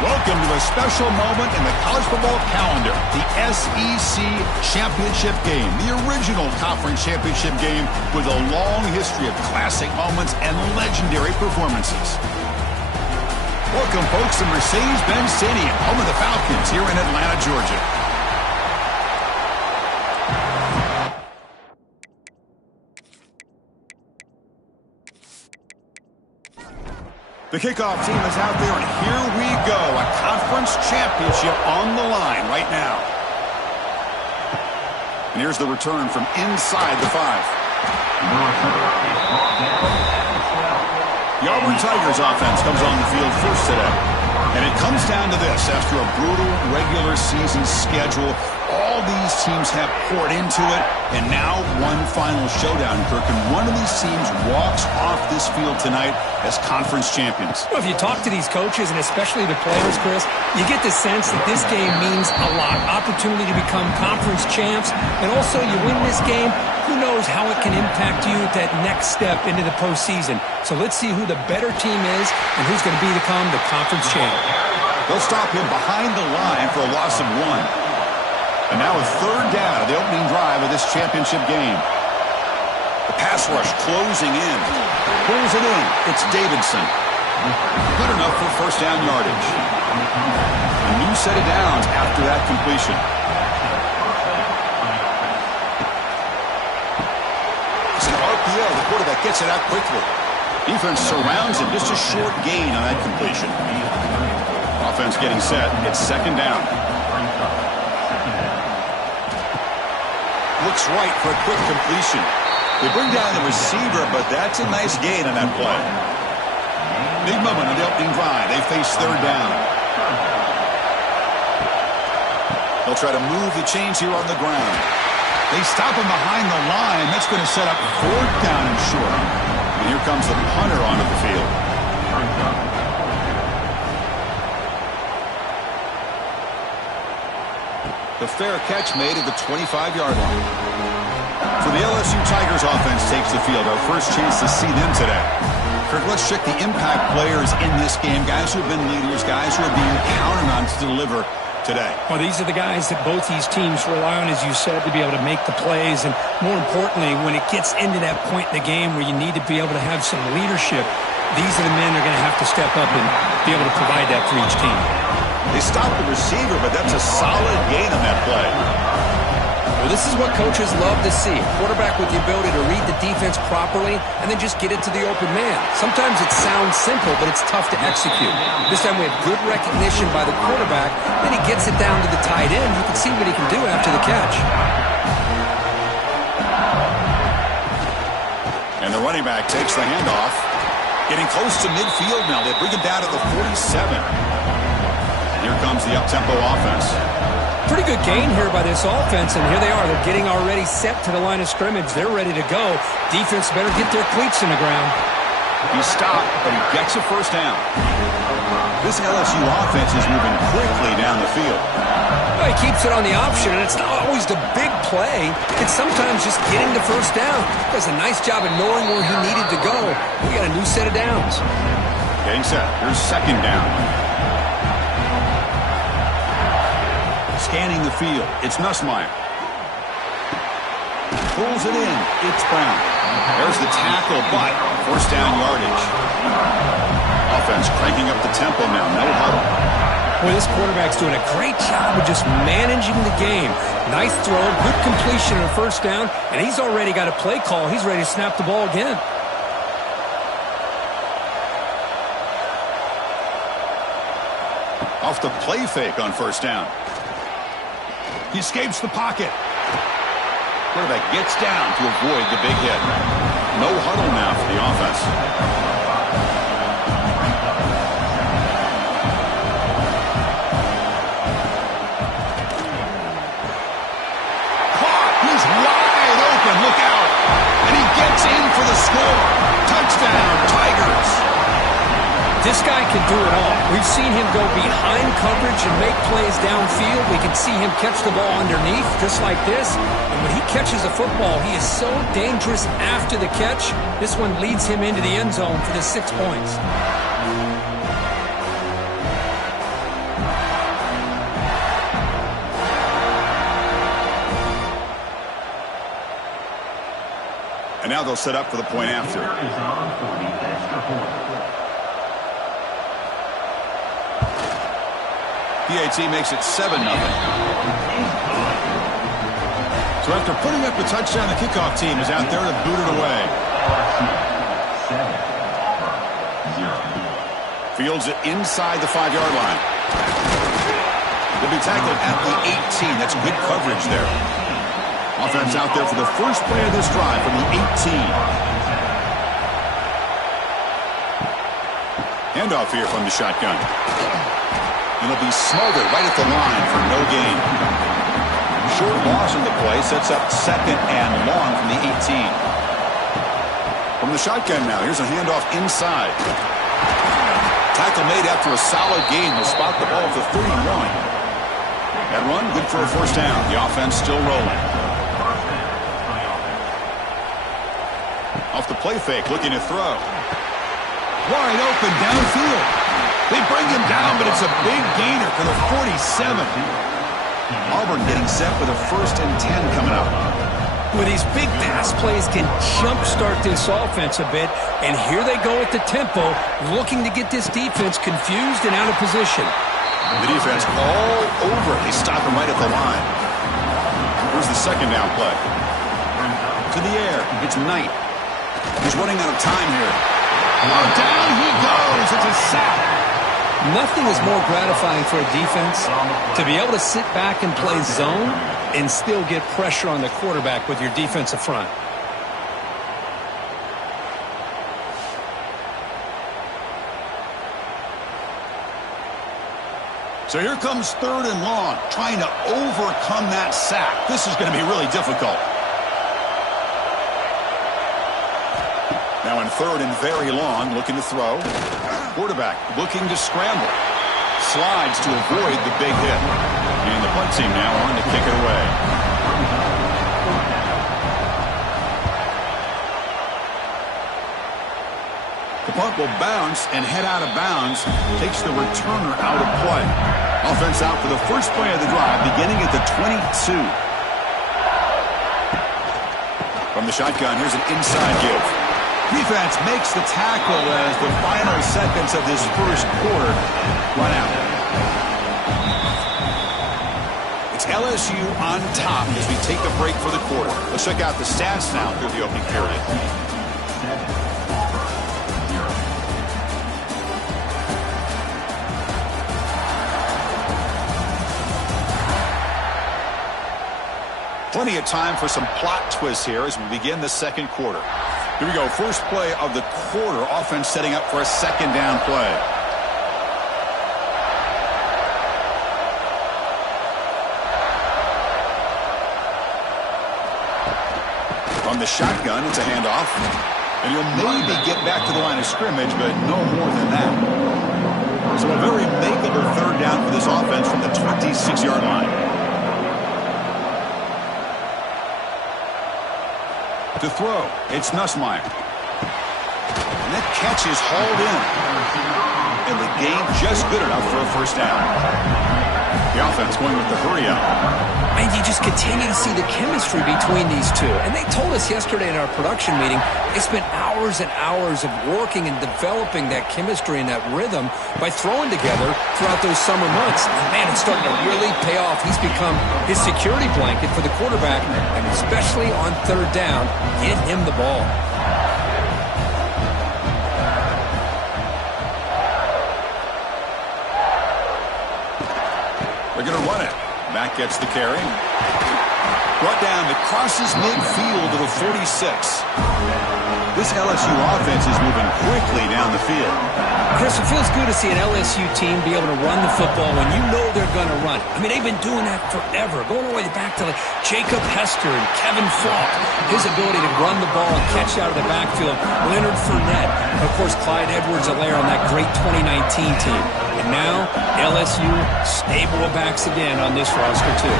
Welcome to a special moment in the college football calendar, the SEC Championship Game, the original conference championship game with a long history of classic moments and legendary performances. Welcome, folks, to Mercedes-Benz Stadium, home of the Falcons here in Atlanta, Georgia. The kickoff team is out there, and here we go. A conference championship on the line right now. And here's the return from inside the 5. The Auburn Tigers offense comes on the field first today. And it comes down to this. After a brutal regular season schedule, all these teams have poured into it, and now one final showdown, Kirk. And one of these teams walks off this field tonight as conference champions. Well, if you talk to these coaches, and especially the players, Chris, you get the sense that this game means a lot. Opportunity to become conference champs, and also you win this game, who knows how it can impact you at that next step into the postseason. So let's see who the better team is and who's going to become the conference champ. They'll stop him behind the line for a loss of 1. And now a third down of the opening drive of this championship game. The pass rush closing in. Pulls it in. It's Davidson. Good enough for first down yardage. A new set of downs after that completion. It's an RPO. The quarterback gets it out quickly. Defense surrounds him. Just a short gain on that completion. Offense getting set. It's second down. Looks right for a quick completion. They bring down the receiver, but that's a nice gain on that play. Big moment on the opening drive. They face third down. They'll try to move the chains here on the ground. They stop him behind the line. That's going to set up fourth down and short. And here comes the punter onto the field. The fair catch made at the 25-yard line. So the LSU Tigers offense takes the field. Our first chance to see them today. Kirk, let's check the impact players in this game. Guys who have been leaders, guys who are being counted on to deliver today. Well, these are the guys that both these teams rely on, as you said, to be able to make the plays. And more importantly, when it gets into that point in the game where you need to be able to have some leadership, these are the men that are going to have to step up and be able to provide that for each team. They stop the receiver, but that's a solid gain on that play. Well, this is what coaches love to see. A quarterback with the ability to read the defense properly and then just get it to the open man. Sometimes it sounds simple, but it's tough to execute. This time we have good recognition by the quarterback. Then he gets it down to the tight end. You can see what he can do after the catch. And the running back takes the handoff. Getting close to midfield now. They bring him down to the 47. Here comes the up-tempo offense. Pretty good gain here by this offense, and here they are. They're getting already set to the line of scrimmage. They're ready to go. Defense better get their cleats in the ground. He stopped, but he gets a first down. This LSU offense is moving quickly down the field. Well, he keeps it on the option, and it's not always the big play. It's sometimes just getting the first down. He does a nice job of knowing where he needed to go. We got a new set of downs. Getting set. Here's second down. Scanning the field. It's Nussmeier. Pulls it in. It's Brown. There's the tackle, but first down yardage. Offense cranking up the tempo now. No huddle. Well, this quarterback's doing a great job of just managing the game. Nice throw, good completion on first down, and he's already got a play call. He's ready to snap the ball again. Off the play fake on first down. He escapes the pocket. Quarterback gets down to avoid the big hit. No huddle now for the offense. Caught. He's wide open. Look out. And he gets in for the score. Touchdown, Tigers. This guy can do it all. We've seen him go behind coverage and make plays downfield. We can see him catch the ball underneath, just like this. And when he catches a football, he is so dangerous after the catch. This one leads him into the end zone for the 6 points. And now they'll set up for the point after. PAT makes it 7-0. So after putting up a touchdown, the kickoff team is out there to boot it away. Fields it inside the 5-yard line. They'll be tackled at the 18. That's good coverage there. Offense out there for the first play of this drive from the 18. Handoff here from the shotgun. It'll be smothered right at the line for no gain. Short loss in the play sets up 2nd and long from the 18. From the shotgun now, here's a handoff inside. Tackle made after a solid gain. They'll spot the ball at the 31. That run, good for a first down. The offense still rolling. Off the play fake, looking to throw. Wide open downfield. They bring him down, but it's a big gainer for the 47. Auburn getting set with a 1st and 10 coming up. Well, these big pass plays can jumpstart this offense a bit, and here they go at the tempo, looking to get this defense confused and out of position. The defense all over. They stop him right at the line. Here's the 2nd down play. To the air. It's Knight. He's running out of time here. Oh, down he goes. It's a sack. Nothing is more gratifying for a defense to be able to sit back and play zone and still get pressure on the quarterback with your defensive front. So here comes 3rd and long, trying to overcome that sack. This is going to be really difficult. Now in 3rd and very long, looking to throw. Quarterback looking to scramble. Slides to avoid the big hit. And the punt team now on to kick it away. The punt will bounce and head out of bounds. Takes the returner out of play. Offense out for the first play of the drive, beginning at the 22. From the shotgun, here's an inside give. Defense makes the tackle as the final seconds of this first quarter run out. It's LSU on top as we take the break for the quarter. Let's check out the stats now through the opening period. Plenty of time for some plot twists here as we begin the second quarter. Here we go, first play of the quarter. Offense setting up for a 2nd down play. From the shotgun, it's a handoff. And he'll maybe get back to the line of scrimmage, but no more than that. So a very makeable 3rd down for this offense from the 26-yard line. To throw, it's Nussmeier. And that catch is hauled in. And the gain just good enough for a first down. The offense going with the hurry up. And you just continue to see the chemistry between these two. And they told us yesterday in our production meeting, they spent hours and hours of working and developing that chemistry and that rhythm by throwing together throughout those summer months. And man, it's starting to really pay off. He's become his security blanket for the quarterback, and especially on 3rd down, get him the ball. They're going to run it. Mack gets the carry. Brought down. It crosses midfield to the 46. This LSU offense is moving quickly down the field. Chris, it feels good to see an LSU team be able to run the football when you know they're going to run. I mean, they've been doing that forever, going all the way back to Jacob Hester and Kevin Falk. His ability to run the ball and catch out of the backfield. Leonard Fournette. And of course, Clyde Edwards-Helaire on that great 2019 team. And now, LSU stable of backs again on this roster, too.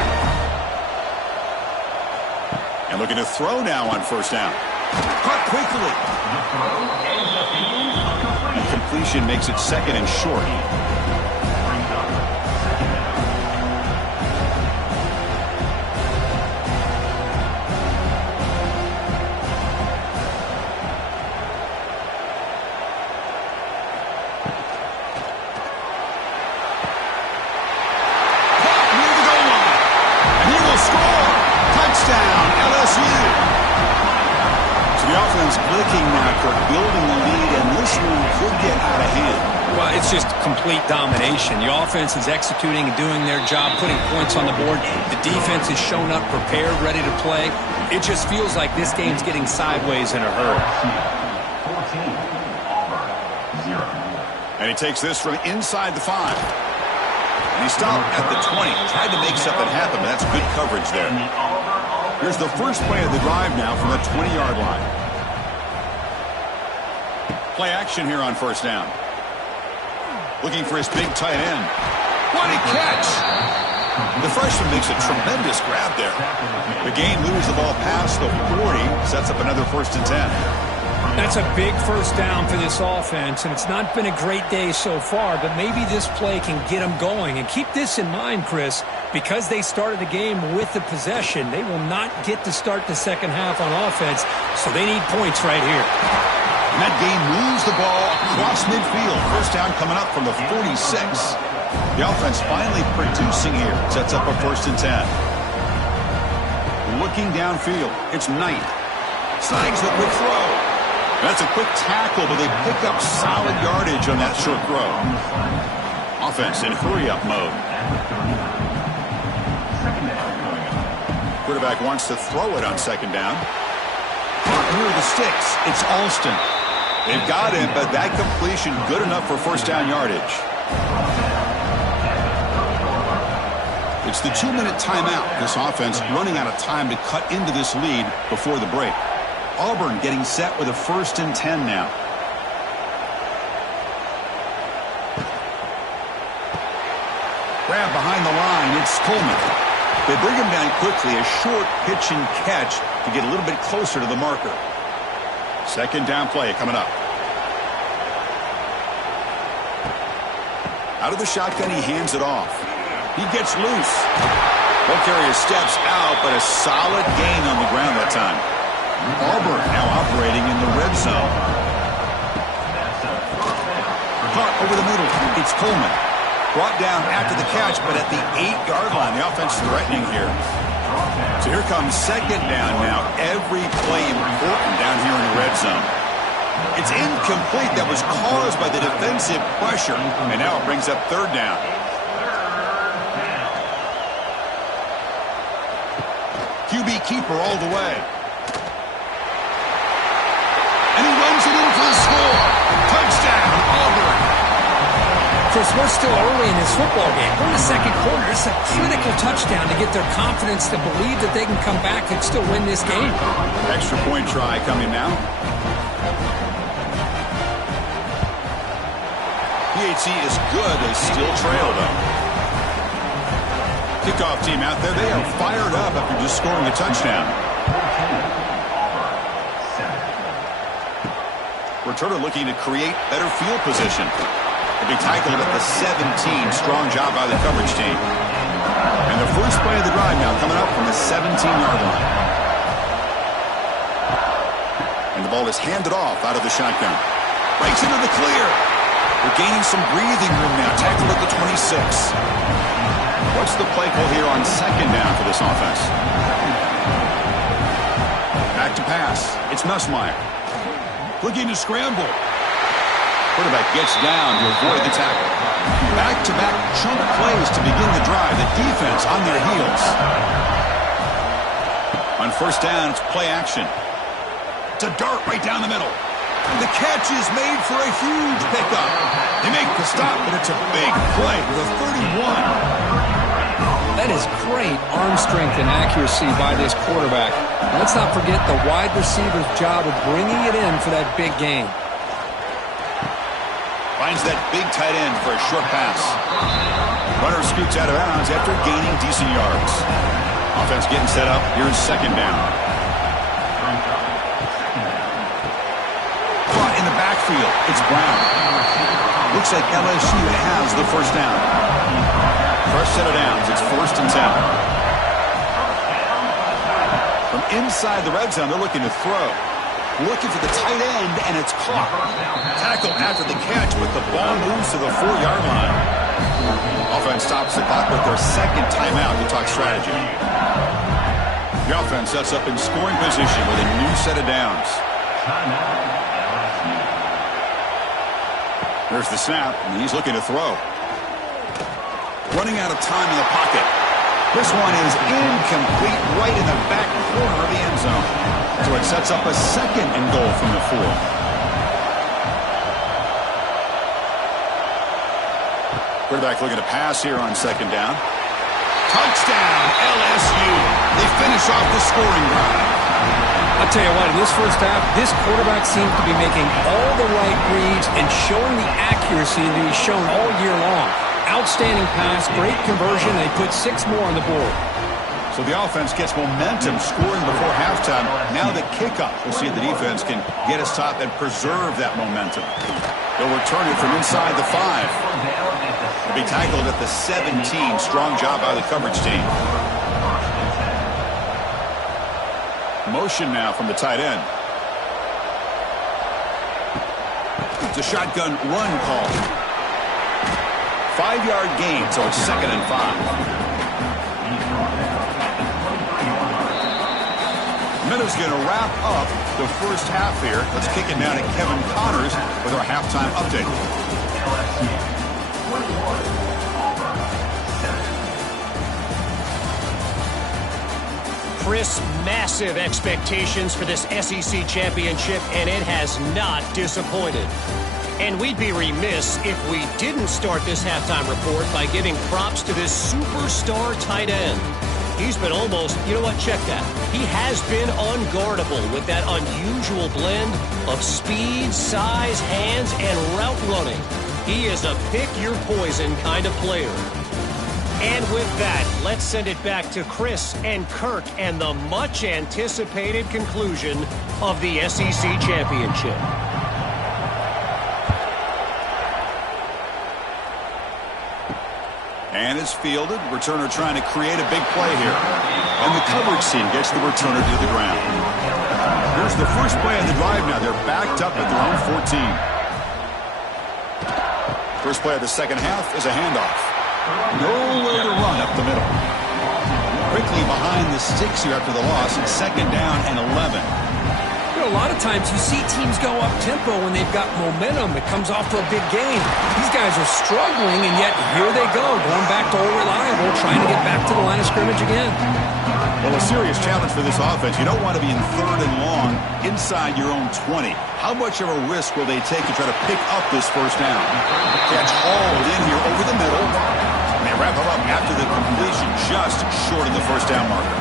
And looking to throw now on first down. Caught quickly. And completion makes it 2nd and short. offense clicking now, Kirk, building the lead, and this one could get out of hand. Well, it's just complete domination. The offense is executing and doing their job, putting points on the board. The defense has shown up, prepared, ready to play. It just feels like this game's getting sideways in a hurry. And he takes this from inside the 5. And he stopped at the 20. Tried to make something happen, but that's good coverage there. Here's the first play of the drive now from the 20-yard line. Play action here on first down. Looking for his big tight end. What a catch! The freshman makes a tremendous grab there. The game moves the ball past the 40, sets up another 1st and 10. That's a big first down for this offense, and it's not been a great day so far, but maybe this play can get them going. And keep this in mind, Chris, because they started the game with the possession, they will not get to start the second half on offense, so they need points right here. And that game moves the ball across midfield. First down coming up from the 46. The offense finally producing here. Sets up a 1st and 10. Looking downfield, it's Knight. Snags the quick throw. That's a quick tackle, but they pick up solid yardage on that short throw. Offense in hurry-up mode. Quarterback wants to throw it on 2nd down. Near the sticks, it's Alston. They've got him, but that completion good enough for 1st down yardage. It's the 2-minute timeout. This offense running out of time to cut into this lead before the break. Auburn getting set with a 1st and 10 now. Grab behind the line. It's Coleman. They bring him down quickly. A short pitch and catch to get a little bit closer to the marker. 2nd down play coming up. Out of the shotgun, he hands it off. He gets loose. Ball carrier steps out, but a solid gain on the ground that time. Auburn now operating in the red zone. Caught over the middle. It's Coleman. Brought down after the catch, but at the 8-yard line. The offense threatening here. So here comes 2nd down now. Every play important down here in the red zone. It's incomplete. That was caused by the defensive pressure. And now it brings up 3rd down. QB keeper all the way. And he runs it in for the score. Touchdown, Auburn. Chris, we're still early in this football game. We're in the 2nd quarter. It's a critical touchdown to get their confidence to believe that they can come back and still win this game. Extra point try coming now. PHC is good. They still trail, though. Kickoff team out there. They are fired up after just scoring a touchdown. Returner looking to create better field position. They'll be tackled at the 17. Strong job by the coverage team. And the first play of the drive now coming up from the 17-yard line. And the ball is handed off out of the shotgun. Breaks into the clear. They're gaining some breathing room now. Tackled at the 26. What's the play call here on 2nd down for this offense? Back to pass. It's Nussmeier. Looking to scramble. Quarterback gets down to avoid the tackle. Back-to-back chunk plays to begin the drive. The defense on their heels. On 1st down, it's play action. It's a dart right down the middle. And the catch is made for a huge pickup. They make the stop, but it's a big play with a 31. That is great arm strength and accuracy by this quarterback. Let's not forget the wide receiver's job of bringing it in for that big gain. Finds that big tight end for a short pass. Runner scoots out of bounds after gaining decent yards. Offense getting set up. Here's 2nd down. Caught in the backfield. It's Brown. Looks like LSU has the 1st down. First set of downs. It's 1st and 10. From inside the red zone, they're looking to throw. Looking for the tight end, and it's caught. Tackle after the catch, but the ball moves to the 4-yard line. Offense stops the clock with their 2nd timeout to talk strategy. The offense sets up in scoring position with a new set of downs. There's the snap, and he's looking to throw. Running out of time in the pocket. This one is incomplete, right in the back corner of the end zone. So it sets up a 2nd and goal from the 4. Quarterback looking to pass here on 2nd down. Touchdown, LSU. They finish off the scoring drive. I'll tell you what, in this first half, this quarterback seems to be making all the right reads and showing the accuracy that he's shown all year long. Outstanding pass, great conversion, and they put 6 more on the board. So the offense gets momentum, scoring before halftime. Now the kickoff. We'll see if the defense can get us top and preserve that momentum. They'll return it from inside the 5. They'll be tackled at the 17. Strong job by the coverage team. Motion now from the tight end. It's a shotgun run call. 5-yard gain, so it's 2nd and 5. Minutes going to wrap up the first half here. Let's kick it now to Kevin Connors with our halftime update. Chris, massive expectations for this SEC championship, and it has not disappointed. And we'd be remiss if we didn't start this halftime report by giving props to this superstar tight end. He's been almost, you know what, check that. He has been unguardable with that unusual blend of speed, size, hands, and route running. He is a pick-your-poison kind of player. And with that, let's send it back to Chris and Kirk and the much-anticipated conclusion of the SEC championship. And it's fielded. Returner trying to create a big play here. And the coverage team gets the returner to the ground. Here's the first play of the drive now. They're backed up at their own 14. First play of the second half is a handoff. Nowhere to run up the middle. Quickly behind the sticks here after the loss. It's 2nd down and 11. You know, a lot of times you see teams go up-tempo when they've got momentum. It comes off to a big gain. These guys are struggling, and yet here they go, going back to old reliable, trying to get back to the line of scrimmage again. Well, a serious challenge for this offense. You don't want to be in 3rd and long inside your own 20. How much of a risk will they take to try to pick up this first down? Catch hauled in here over the middle. And they wrap it up after the completion just short of the first down marker.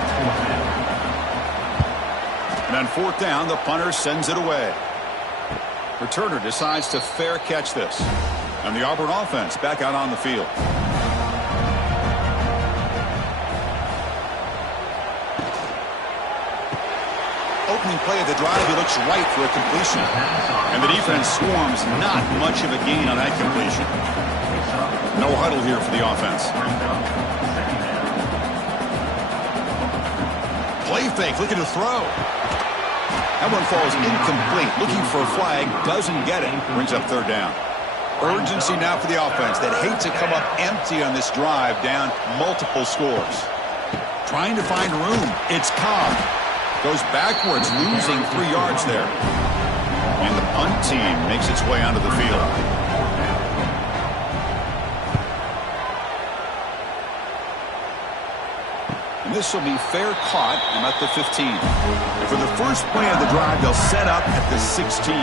And on 4th down, the punter sends it away. Returner decides to fair catch this. And the Auburn offense back out on the field. Opening play of the drive, he looks right for a completion. And the defense swarms, not much of a gain on that completion. No huddle here for the offense. Play fake, looking to throw. That one falls incomplete. Looking for a flag, doesn't get it. Brings up 3rd down. Urgency now for the offense that hate to come up empty on this drive, down multiple scores. Trying to find room. It's Cobb. Goes backwards, losing 3 yards there. And the punt team makes its way onto the field. And this will be fair caught and at the 15. For the first play of the drive, they'll set up at the 16.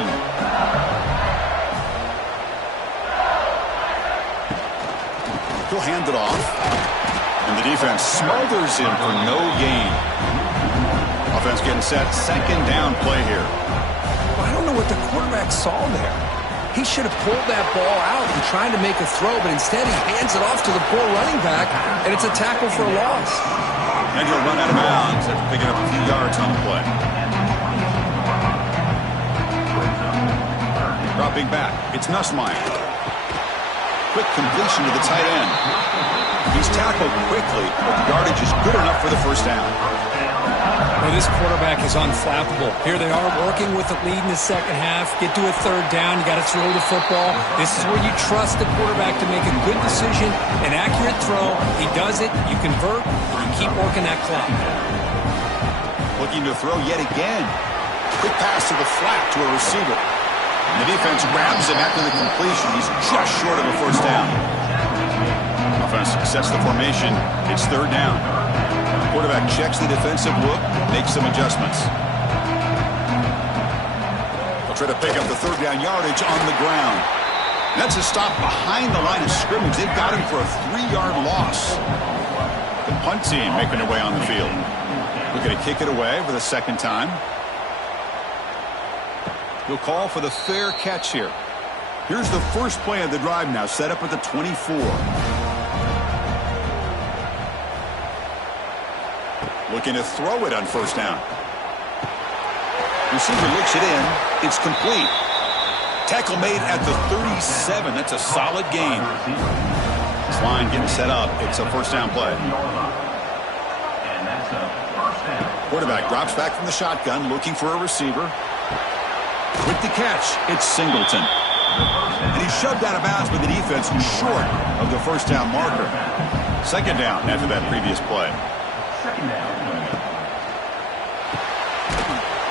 He'll hand it off. And the defense smothers him for no gain. Offense getting set. 2nd down play here. I don't know what the quarterback saw there. He should have pulled that ball out and tried to make a throw, but instead he hands it off to the poor running back, and it's a tackle for a loss. And he'll run out of bounds after picking up a few yards on the play. Dropping back, it's Nussmeier. Quick completion to the tight end. He's tackled quickly, but the yardage is good enough for the first down. Well, this quarterback is unflappable. Here they are working with the lead in the second half. Get to a 3rd down. You got to throw the football. This is where you trust the quarterback to make a good decision, an accurate throw. He does it. You convert, and you keep working that clock. Looking to throw yet again. Quick pass to the flat to a receiver. And the defense grabs him after the completion. He's just short of a first down. Offense sets the formation. It's third down. Quarterback checks the defensive look, makes some adjustments. They'll try to pick up the third down yardage on the ground. And that's a stop behind the line of scrimmage. They've got him for a 3-yard loss. The punt team making their way on the field. Looking to kick it away for the second time. He'll call for the fair catch here. Here's the first play of the drive now, set up at the 24. Looking to throw it on first down. Receiver looks it in. It's complete. Tackle made at the 37. That's a solid gain. This line getting set up. It's a first down play. Quarterback drops back from the shotgun, looking for a receiver. With the catch, it's Singleton. And he's shoved out of bounds by the defense short of the first down marker. Second down after that previous play.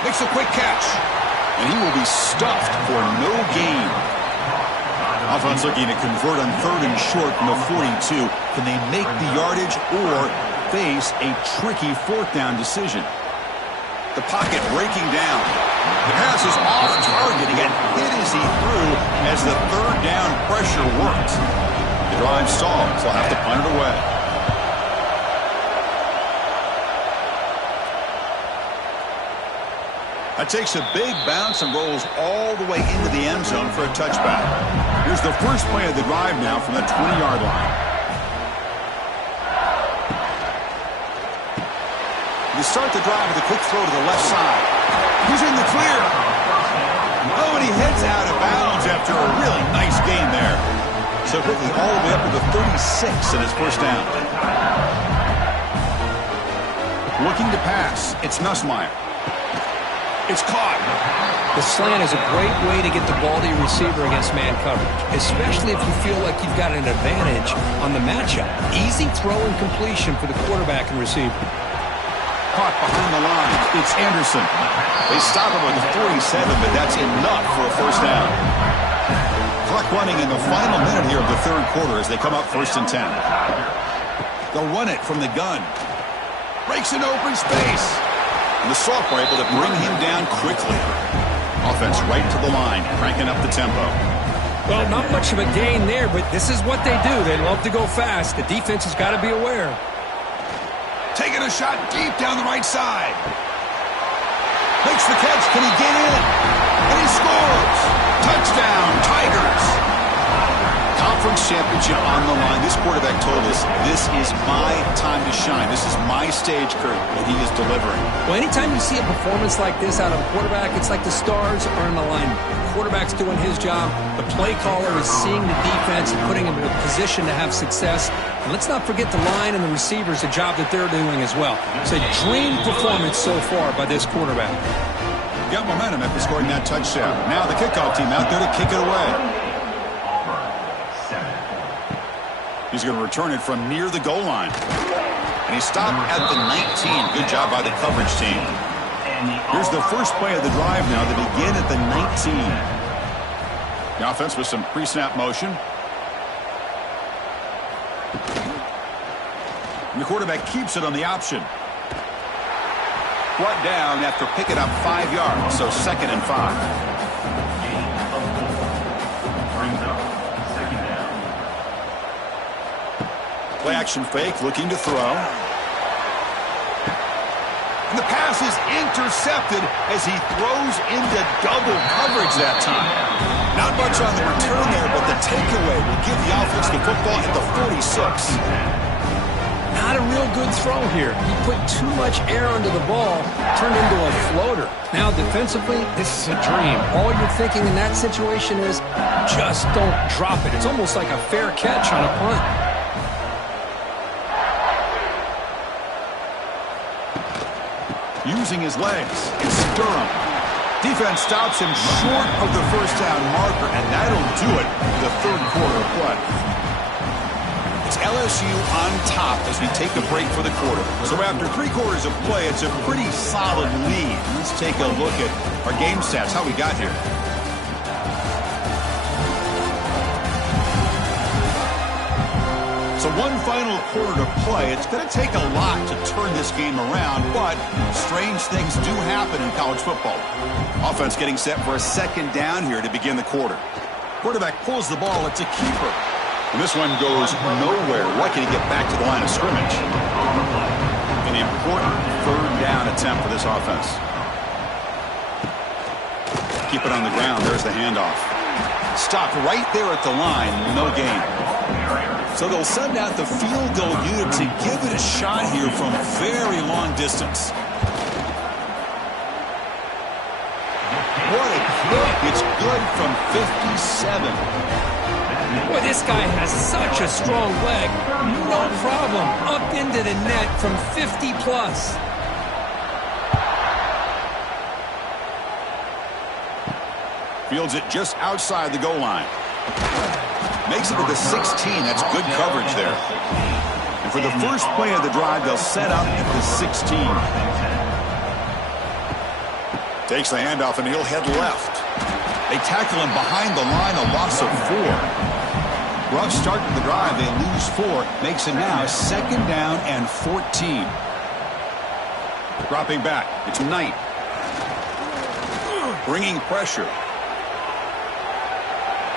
Makes a quick catch. And he will be stuffed for no gain. Offense looking to convert on third and short from the 42. Can they make the yardage or face a tricky fourth down decision? The pocket breaking down. The pass is off target. He got hit as he threw as the third down pressure worked. The drive stalls. They'll have to punt it away. That takes a big bounce and rolls all the way into the end zone for a touchback. Here's the first play of the drive now from the 20-yard line. You start the drive with a quick throw to the left side. He's in the clear. Oh, and he heads out of bounds after a really nice gain there. So quickly all the way up to the 36 in his first down. Looking to pass. It's Nussmeier. It's caught. The slant is a great way to get the ball to your receiver against man coverage, especially if you feel like you've got an advantage on the matchup. Easy throw and completion for the quarterback and receiver. Caught behind the line. It's Anderson. They stop him at the 47, but that's enough for a first down. Clock running in the final minute here of the third quarter as they come up first and 10. They'll run it from the gun. Breaks an open space. And the sophomore able to bring him down quickly. Offense right to the line, cranking up the tempo. Well, not much of a gain there, but this is what they do. They love to go fast. The defense has got to be aware. Taking a shot deep down the right side. Makes the catch. Can he get in? And he scores. Touchdown, Tigers. Conference championship on the line. This quarterback told us, this is my time to shine. This is my stage, Kurt, and he is delivering. Well, anytime you see a performance like this out of a quarterback, it's like the stars are in alignment. The quarterback's doing his job. The play caller is seeing the defense and putting him in a position to have success. And let's not forget the line and the receivers, the job that they're doing as well. It's a dream performance so far by this quarterback. Got momentum after scoring that touchdown. Now the kickoff team out there to kick it away. He's going to return it from near the goal line. And he stopped at the 19. Good job by the coverage team. Here's the first play of the drive now. They begin at the 19. The offense with some pre-snap motion. And the quarterback keeps it on the option. Brought down after picking up 5 yards, so 2nd and 5. Play action fake, looking to throw. And the pass is intercepted as he throws into double coverage that time. Not much on the return there, but the takeaway will give the offense the football at the 46. Not a real good throw here. He put too much air under the ball, turned into a floater. Now defensively, this is a dream. All you're thinking in that situation is just don't drop it. It's almost like a fair catch on a punt. Using his legs, it's Durham. Defense stops him short of the first down marker, and that'll do it for the third quarter of play. It's LSU on top as we take a break for the quarter. So after 3 quarters of play, it's a pretty solid lead. Let's take a look at our game stats, how we got here. So one final quarter to play. It's going to take a lot to turn this game around, but strange things do happen in college football. Offense getting set for a 2nd down here to begin the quarter. Quarterback pulls the ball. It's a keeper. And this one goes nowhere. Lucky to get back to the line of scrimmage. An important 3rd down attempt for this offense. Keep it on the ground. There's the handoff. Stopped right there at the line. No gain. So they'll send out the field goal unit to give it a shot here from very long distance. What a kick. It's good from 57. Boy, this guy has such a strong leg. No problem. Up into the net from 50 plus. Fields it just outside the goal line. Makes it to the 16. That's good coverage there. And for the first play of the drive, they'll set up at the 16. Takes the handoff, and he'll head left. They tackle him behind the line, a loss of 4. Rough start to the drive. They lose 4. Makes it now 2nd down and 14. Dropping back. It's Knight. Bringing pressure.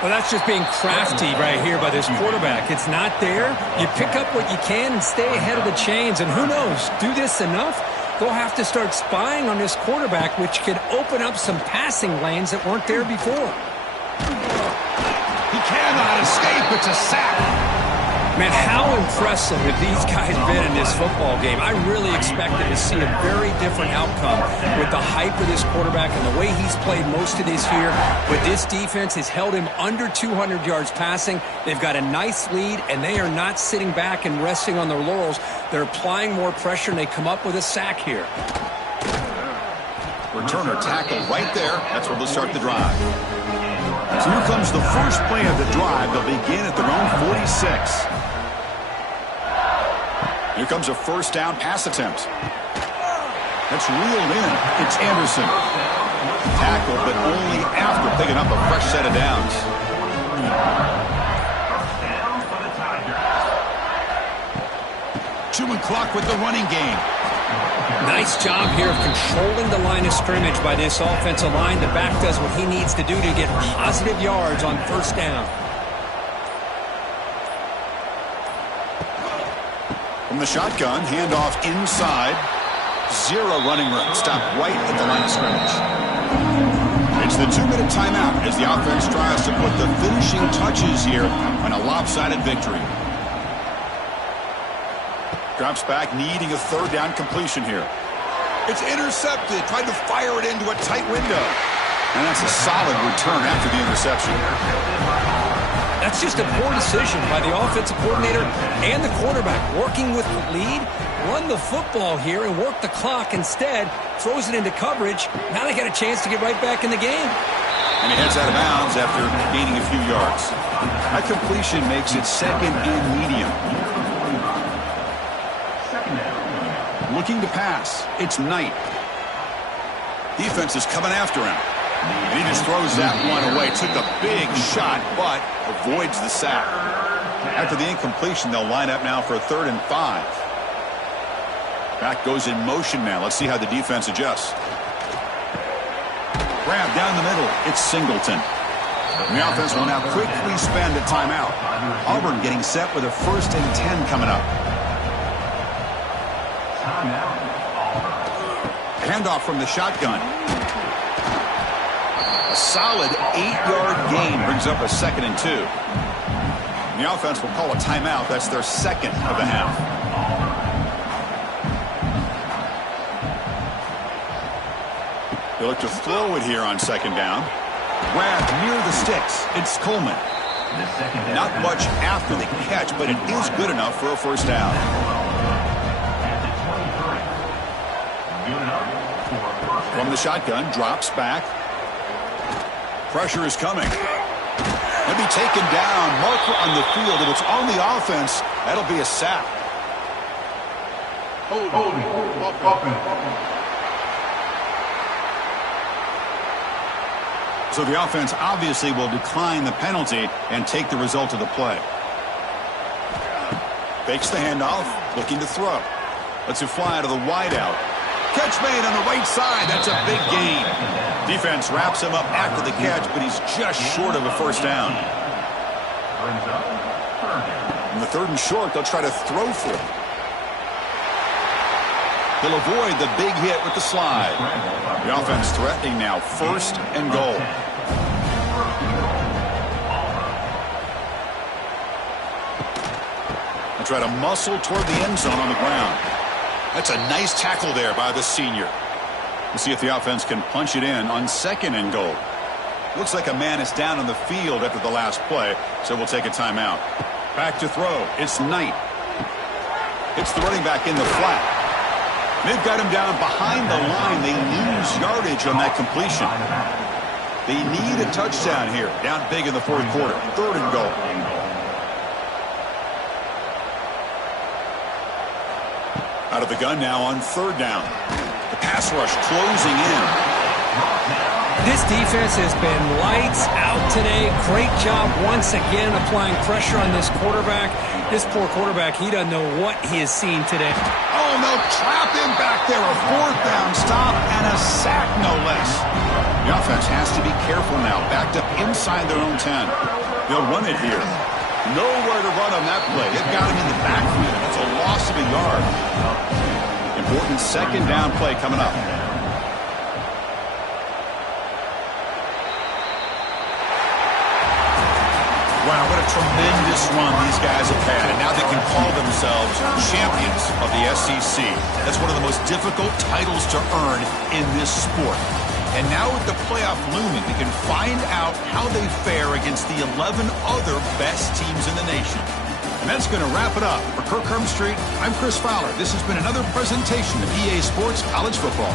Well, that's just being crafty right here by this quarterback. It's not there. You pick up what you can and stay ahead of the chains. And who knows, do this enough, they'll have to start spying on this quarterback, which could open up some passing lanes that weren't there before. He cannot escape. It's a sack. Man, how impressive have these guys been in this football game? I really expected to see a very different outcome with the hype of this quarterback and the way he's played most of this year. But this defense has held him under 200 yards passing. They've got a nice lead, and they are not sitting back and resting on their laurels. They're applying more pressure, and they come up with a sack here. Returner tackle right there. That's where they'll start the drive. So here comes the first play of the drive. They'll begin at their own 46. Here comes a 1st down pass attempt. That's reeled in. It's Anderson. Tackled, but only after picking up a fresh set of downs. Chewing clock with the running game. Nice job here of controlling the line of scrimmage by this offensive line. The back does what he needs to do to get positive yards on 1st down. From the shotgun, handoff inside. 0 running room. Stopped right at the line of scrimmage. It's the 2-minute timeout as the offense tries to put the finishing touches here on a lopsided victory. Drops back, needing a 3rd down completion here. It's intercepted. Tried to fire it into a tight window. And that's a solid return after the interception. That's just a poor decision by the offensive coordinator and the quarterback. Working with the lead, run the football here and work the clock. Instead, throws it into coverage. Now they got a chance to get right back in the game. And he heads out of bounds after gaining a few yards. That completion makes it 2nd and medium. Looking to pass. It's Knight. Defense is coming after him. And he just throws that one away. Took a big shot, but avoids the sack. After the incompletion, they'll line up now for a 3rd and 5. Back goes in motion now. Let's see how the defense adjusts. Grab down the middle. It's Singleton. And the offense will now quickly spend a timeout. Auburn getting set with a 1st and 10 coming up. Handoff from the shotgun. A solid 8-yard gain brings up a 2nd and 2. And the offense will call a timeout. That's their 2nd of the half. They look to throw it here on 2nd down. Grabbed near the sticks. It's Coleman. Not much after the catch, but it is good enough for a 1st down. From the shotgun, drops back. Pressure is coming. He'll be taken down. Marker on the field, and it's on the offense That'll be a sack. Holding. So the offense obviously will decline the penalty and take the result of the play. Fakes the handoff, looking to throw. Lets it fly to the wideout. Catch made on the right side. That's a big gain. Defense wraps him up after the catch, but he's just short of a first down. In the 3rd and short, they'll try to throw for it. He'll avoid the big hit with the slide. The offense threatening now, 1st and goal. They'll try to muscle toward the end zone on the ground. That's a nice tackle there by the senior. We'll see if the offense can punch it in on 2nd and goal. Looks like a man is down on the field after the last play, so we'll take a timeout. Back to throw. It's Knight. It's the running back in the flat. They've got him down behind the line. They lose yardage on that completion. They need a touchdown here. Down big in the 4th quarter. 3rd and goal. Out of the gun now on 3rd down. The pass rush closing in. This defense has been lights out today. Great job once again applying pressure on this quarterback. This poor quarterback, he doesn't know what he has seen today. Oh, no, trap him back there. A 4th down stop and a sack, no less. The offense has to be careful now. Backed up inside their own 10. They'll run it here. Nowhere to run on that play. They've got him in the backfield. It's a loss of a yard. Important 2nd down play coming up. Wow, what a tremendous run these guys have had, and now they can call themselves champions of the SEC. That's one of the most difficult titles to earn in this sport. And now with the playoff looming, we can find out how they fare against the 11 other best teams in the nation. And that's going to wrap it up. For Kirk Herbstreit, I'm Chris Fowler. This has been another presentation of EA Sports College Football.